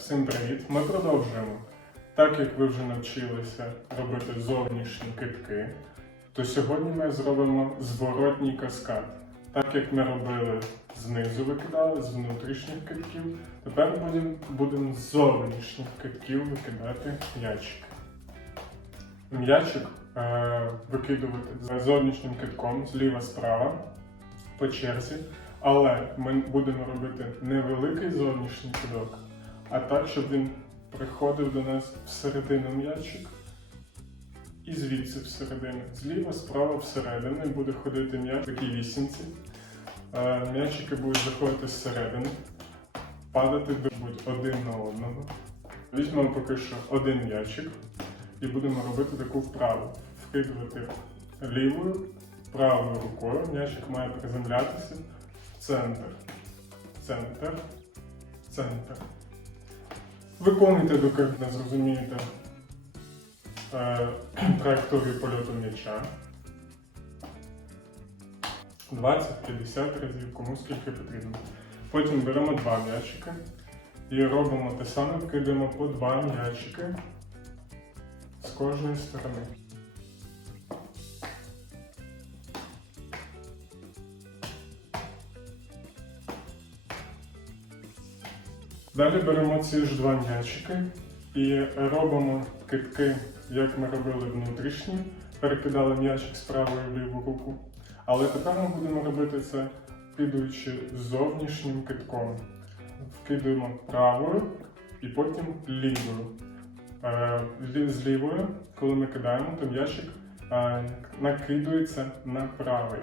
всім привіт! Ми продовжуємо. Так як ви вже навчилися робити зовнішні китки, то сьогодні ми зробимо зворотній каскад. Так як ми робили знизу викидали, з внутрішніх китків, тепер будемо будем з зовнішніх китків викидати м'ячик. М'ячик е, викидувати з зовнішнім китком зліва-справа по черзі, але ми будемо робити не великий зовнішній кидок, а так, щоб він приходив до нас всередину м'ячик і звідси всередину. Зліва, справа, всередину буде ходити м'яч такій вісімці. Е, М'ячики будуть заходити зсередини, падати будуть один на одного. Візьмемо поки що один м'ячик і будемо робити таку вправу. Вкидувати лівою, правою рукою. М'ячик має приземлятися в центр. Центр. Центр. Виконуйте, доки не зрозумієте е, траєкторію польоту м'яча. 20-50 разів, кому скільки потрібно. Потім беремо два м'ячики і робимо те саме, вкидаємо по два м'ячики з кожної сторони. Далі беремо ці ж два м'ячики і робимо китки, як ми робили внутрішні, перекидали м'ячик з правої в ліву руку. Але тепер ми будемо робити це, кидаючи зовнішнім китком. Вкидуємо правою і потім лівою. Е, З лівою, коли ми кидаємо, то м'ячик е, накидується на правий.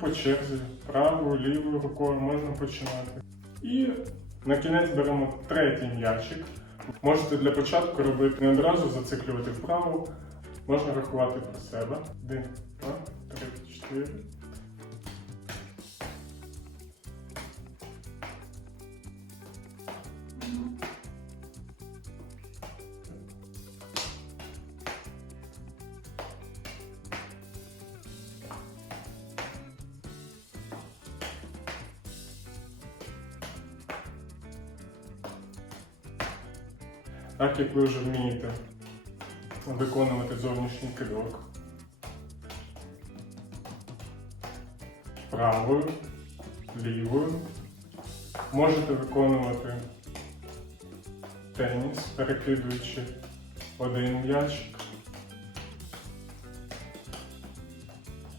По черзі правою, лівою рукою можна починати. І на кінець беремо третій м'ячик. Можете для початку робити не одразу зациклювати вправу. Можна рахувати про себе. Один, два, три, чотири. Так як ви вже вмієте виконувати зовнішній кидок. Правою, лівою. Можете виконувати теніс, перекидуючи один м'ячик.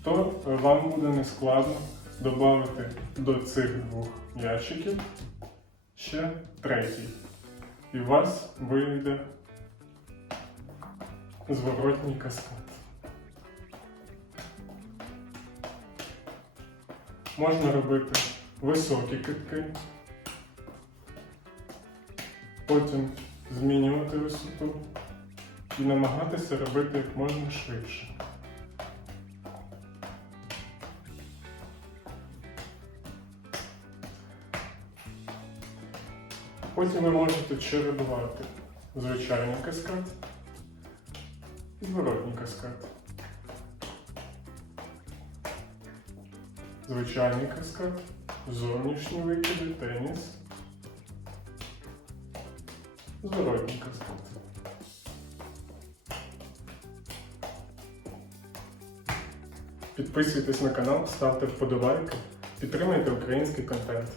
То вам буде нескладно додати до цих двох м'ячиків ще третій. І у вас вийде зворотній каскад. Можна робити високі китки, потім змінювати висоту і намагатися робити як можна швидше. Потім ви можете чередувати звичайний каскад і зворотній каскад. Звичайний каскад, зовнішні викиди, теніс, зворотній каскад. Підписуйтесь на канал, ставте вподобайки, підтримуйте український контент.